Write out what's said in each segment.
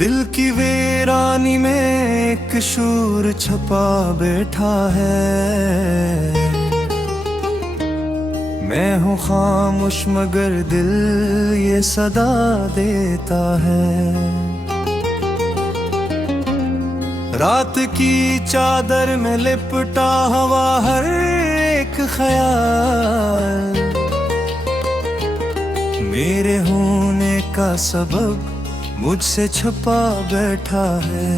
दिल की वीरानी में एक शूर छपा बैठा है। मैं हूँ खामोश मगर दिल ये सदा देता है। रात की चादर में लिपटा हवा हर एक ख्याल, मेरे होने का सबब मुझसे छुपा बैठा है।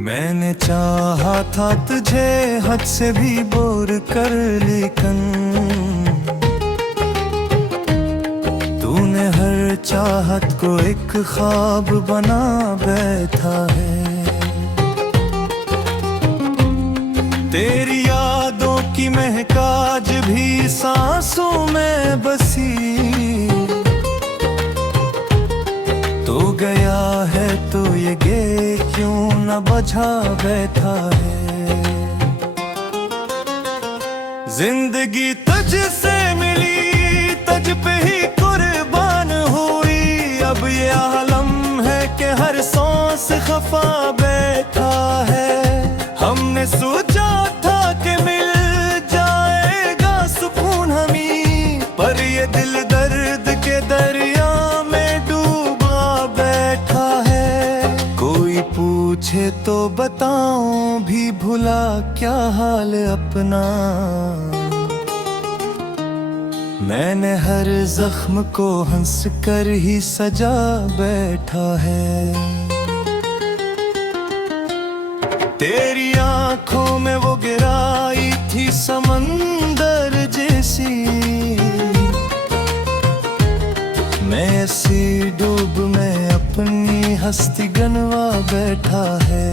मैंने चाहा था तुझे हद से भी बोर कर, लेकिन तूने हर चाहत को एक ख्वाब बना बैठा है। तेरी यादों की महकाज भी सांसों में बसी, तो गया है तो ये गे क्यों न बजा बैठा है। जिंदगी तुझसे मिली, तुझ पे ही कुर्बान हुई। अब ये आलम है कि हर सांस खफा बैठा है। हमने सोचा था कि मिल जाएगा सुकून हमी, पर ये दिल दर्द के दरिया में डूबा बैठा है। कोई पूछे तो बताऊं भी भुला क्या हाल अपना। मैंने हर जख्म को हंस कर ही सजा बैठा है। तेरी आंखों में वो गिराई थी समंदर जैसी, मैं ऐसी डूब में अपनी हस्ती गनवा बैठा है।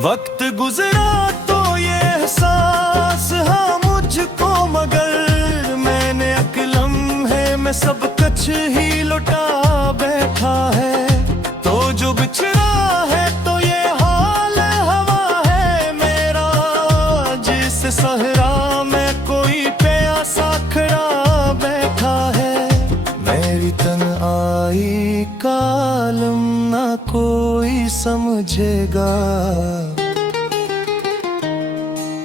वक्त गुजरा तो ये एहसास हाँ मुझको, मगर मैंने एक लम्हे में सब कुछ ही लुटा बैठा है। तो जो बिछड़ा है तो ये हाल हवा है मेरा, जिस सहरा में कोई प्यासा खड़ा बैठा है। मेरी तन्हाई का आलम ना कोई समझेगा,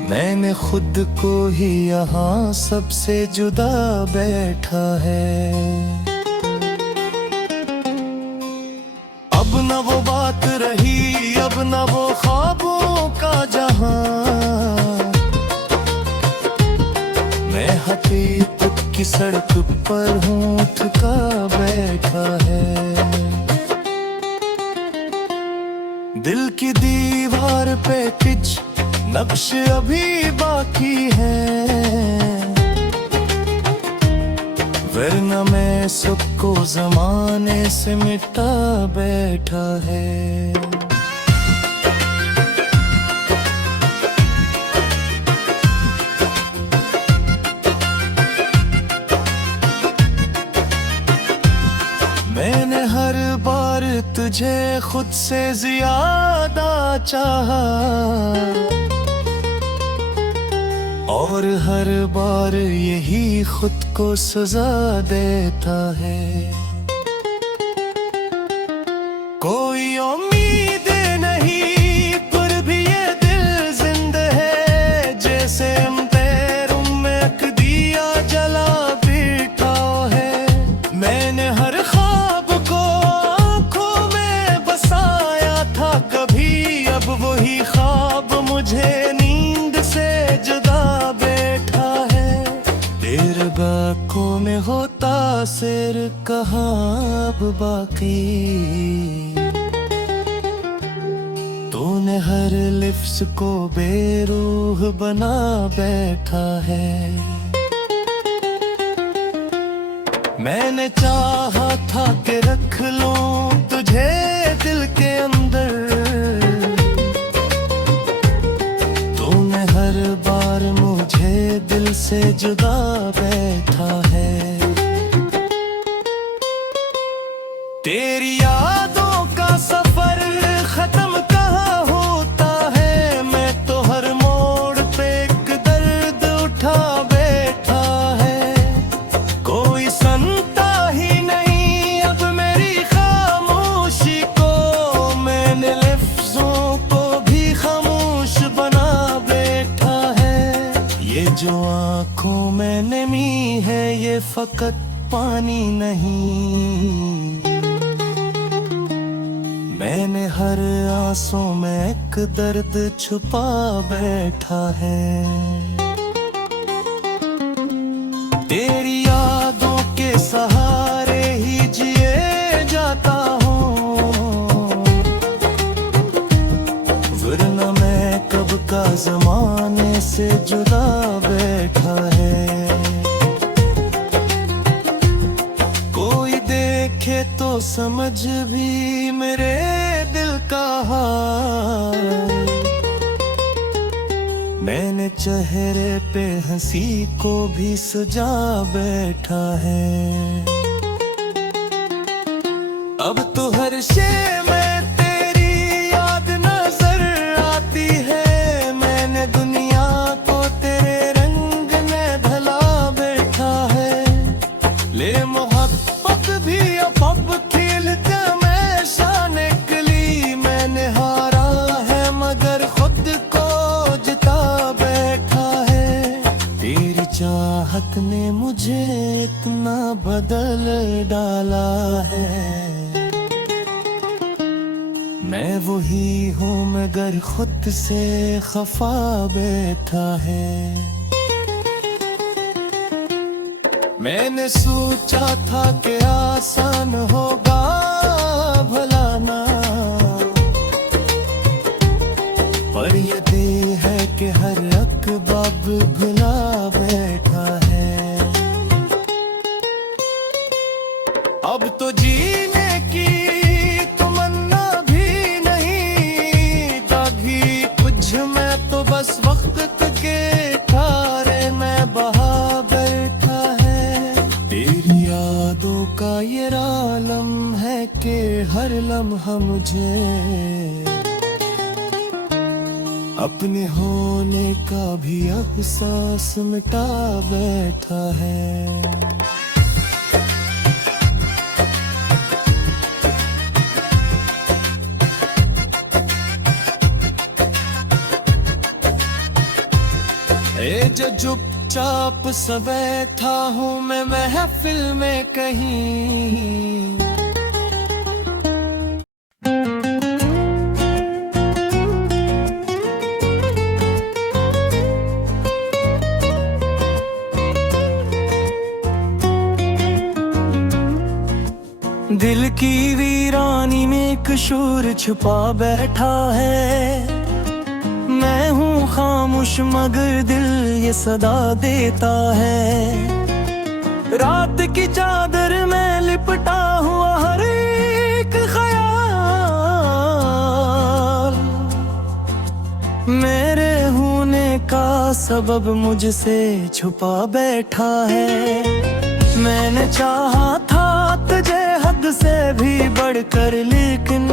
मैंने खुद को ही यहाँ सबसे जुदा बैठा है। अब न वो बात रही, अब न वो ख्वाबों का जहां। मैं हकीकत की सड़क पर हूँ थका बैठा है। दिल की दीवार पे कुछ नक्श अभी बाकी है, वरना मैं सबको जमाने से मिटा बैठा है। मैंने हर बार तुझे खुद से ज्यादा चाहा, और हर बार यही खुद को सजा देता है। कोई उम्मीद नहीं पर भी ये दिल जिंदा है, जैसे अंधेरों में एक दिया जला बैठा है। मैंने हर ख्वाब को आंखों में बसाया था कभी, अब वही ख्वाब मुझे नींद से जुदा बैठा है। तेरे बाकों में होता सिर कहाँ अब बाकी, तूने हर लिफ्स को बेरूह बना बैठा है। मैंने चाहा था कि रख लूं तुझे दिल के अंदर, तूने हर बार मुझे दिल से जुदा बैठा है। तेरी यादों का सफर खत्म कहाँ होता है, मैं तो हर मोड़ पे एक दर्द उठा बैठा है। कोई सन मैंने मी है ये फकत पानी नहीं। मैंने हर आंसू में एक दर्द छुपा बैठा है। तेरी यादों के सहारे ही जिए जाता हूँ, वरना मैं कब का जमाने से जुदा बैठा है। कोई देखे तो समझ भी मेरे दिल का हाल। मैंने चेहरे पे हंसी को भी सजा बैठा है। अब तो हर शे में तेरी याद नजर आती है। मैंने दुनिया को तेरे रंग में ढला बैठा है। ले मोहब्बत भी अब खेलते में शान निकली। मैंने हारा है मगर खुद को जिता बैठा है। तेरी चाहत ने मुझे इतना बदल डाला है। मैं वही हूँ मगर खुद से खफा बैठा है। मैंने सोचा था कि आसान होगा भुलाना, पर ये दिल है कि हर अकबाब भुला बैठा है। अब तो जीने की तमन्ना भी नहीं, कभी कुछ मैं तो बस वक्त के तारे में बहा बैठा है। तेरी यादों का ये आलम है कि हर लम्हा मुझे अपने होने का भी एहसास मिटा बैठा है। ए जो चुपचाप सा बैठा हूँ मैं महफिल में कहीं। दिल की वीरानी में एक शोर छुपा बैठा है। मैं हूँ खामोश मगर दिल ये सदा देता है। रात की चादर में लिपटा हुआ हर एक ख्याल, मेरे होने का सबब मुझसे छुपा बैठा है। मैंने चाहा था तुझे हद से भी बढ़कर, लेकिन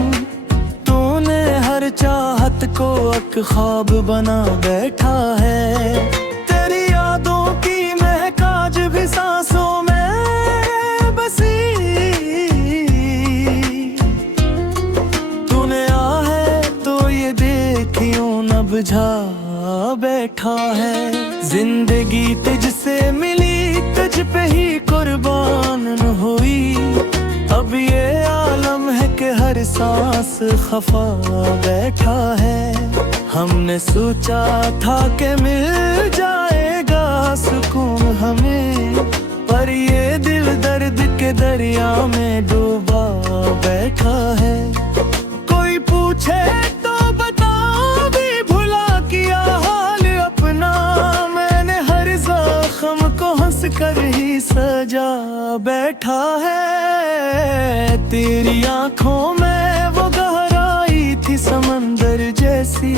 तूने हर चाहत को एक ख्वाब बना बैठा है। तेरी यादों की महक आज भी सांसों में बसी। तूने आ है तो ये देखियो न बुझा बैठा है। जिंदगी तुझसे मिली तुझ पे ही कुर्बान न हुई। अब ये आलम है कि हर सांस खफा बैठा है। हमने सोचा था कि मिल जाएगा सुकून हमें, पर ये दिल दर्द के दरिया में डूबा बैठा है। कोई पूछे तो बता भी भुला किया हाल अपना। मैंने हर जख्म को हंस कर ही सजा बैठा है। तेरी आंखों में वो गहराई थी समंदर जैसी।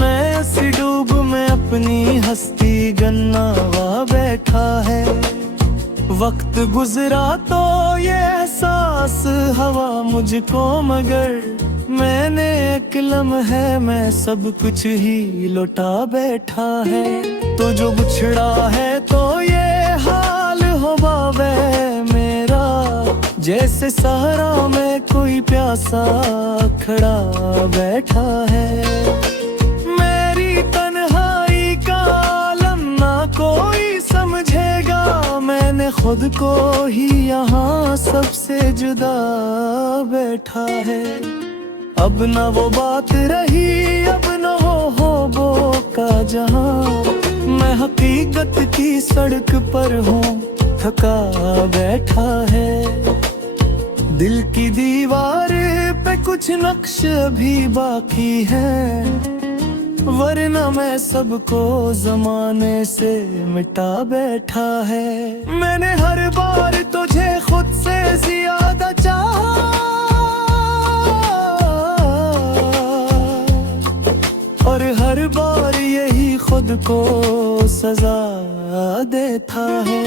मैं उस डूब में अपनी हस्ती गन्नावा बैठा है। वक्त गुजरा तो ये एहसास हवा मुझको, मगर मैंने एक लम्हे में सब कुछ ही लौटा बैठा है। तो जो बिछड़ा है तो ये हाल हो बावे मेरा, जैसे सहरा में कोई प्यासा खड़ा बैठा है। मेरी तन्हाई का आलम ना कोई समझ खुद को ही यहाँ सबसे जुदा बैठा है। अब न वो बात रही, अब न हो वो का जहाँ। मैं हकीकत की सड़क पर हूँ, थका बैठा है। दिल की दीवार पे कुछ नक्श भी बाकी है, वरना मैं सबको जमाने से मिटा बैठा है। मैंने हर बार तुझे खुद से ज्यादा चाहा, और हर बार यही खुद को सजा देता है।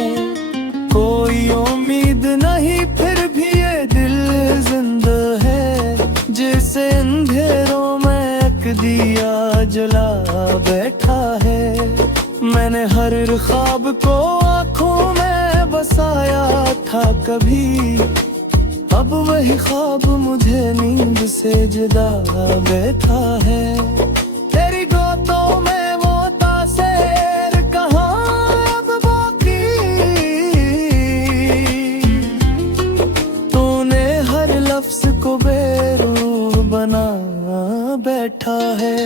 कोई उम्मीद नहीं फिर भी ये दिल जिंदा है, जिसे अंधेरों में एक दिया जला बैठा है। मैंने हर ख्वाब को आँखों में बसाया था कभी, अब वही ख्वाब मुझे नींद से जुदा बैठा है। तेरी गोदों में वो तासेर कहाँ अब बाकी, तूने हर लफ्ज को बेरूह बना बैठा है।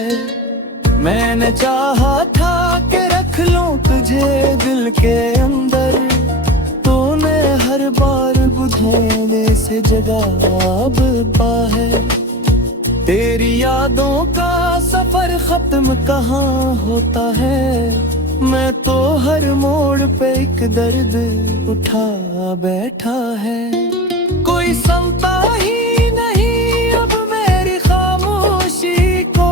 मैंने चाहा था कि रख लूं तुझे दिल के अंदर, तूने हर बार बुझाने से जवाब पा है। तेरी यादों का सफर खत्म कहाँ होता है, मैं तो हर मोड़ पे एक दर्द उठा बैठा है। कोई सुनता ही नहीं अब मेरी खामोशी को,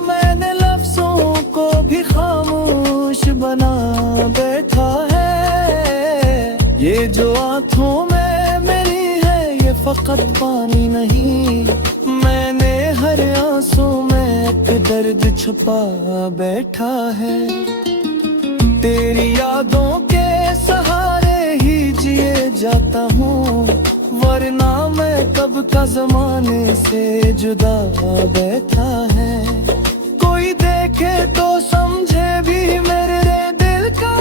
मैंने लफ्जों को भी खामोश बना बैठा है। ये जो आंखों में मेरी है ये फकत पानी नहीं, मैंने हर आंसू में एक दर्द छुपा बैठा है। तेरी यादों के सहारे ही जिए जाता हूँ, वरना मैं कब का जमाने से जुदा बैठा है। कोई देखे तो समझे भी मेरे दिल का,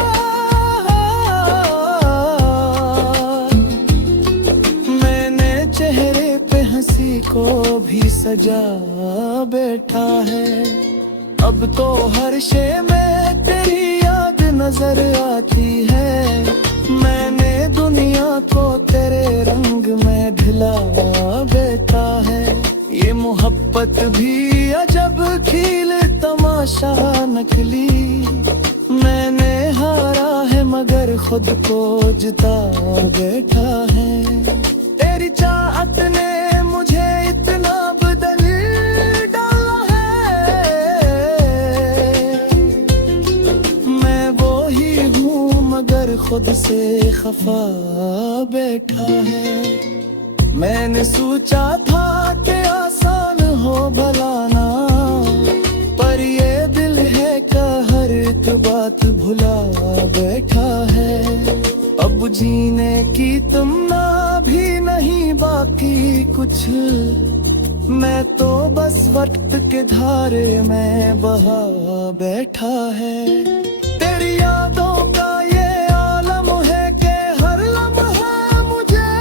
मैंने चेहरे पे हंसी को भी सजा बैठा है। अब तो हर शे में तेरी याद नजर आती है, मैंने दुनिया को तेरे रंग में ढला बैठा है। ये मोहब्बत भी अजब खेल तमाशा नकली, मैंने हारा है मगर खुद को जिता बैठा है। तेरी चाहत ने मुझे इतना बदल डाला है, मैं वो ही हूँ मगर खुद से खफा बैठा है। मैंने सोचा था कि आसान हो भलाना, पर ये दिल है का हर एक बात भुला बैठा है। अब जीने की तमन्ना भी नहीं बाकी कुछ, मैं तो बस वक्त के धारे में बहा बैठा है। तेरी यादों का ये आलम है कि हर लम्हा मुझे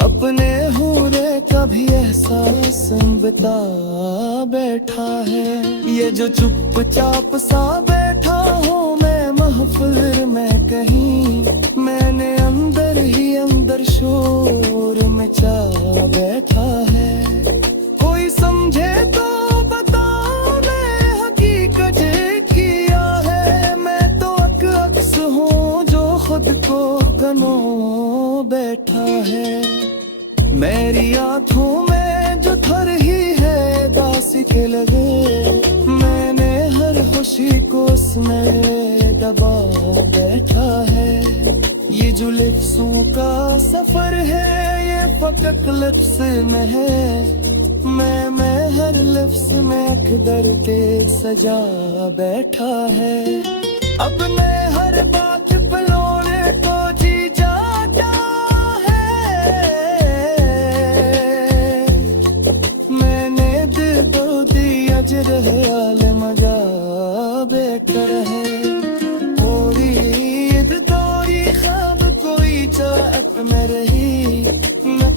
अपने हुरे का भी एहसास बता बैठा है। ये जो चुपचाप सा बैठा हूँ मैं महफिल में कहीं, मैंने अंदर ही अंदर शोर मचा बैठा है। कोई समझे तो बता मैं हकीकत किया है, मैं तो अक्स हूँ जो खुद को गनो बैठा है। मेरी आँखों में जो थर ही है दासी के लगे, मैंने हर खुशी को उसमें दबा बैठा है। ये जो लिप्सों का सफर है ये फकत लिप्स में है, मैं हर लिप्स में एक दर्द सजा बैठा है। अब मैं हर बात पलोने को जी जाता है, मैंने दिल दो दिया जरह आल मजा बेटर है।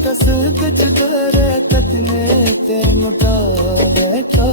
ਕਸਦ ਚ ਕਰੇ ਕਤਨੇ ਤੇ ਮੁਟਾ ਬੈਠਾ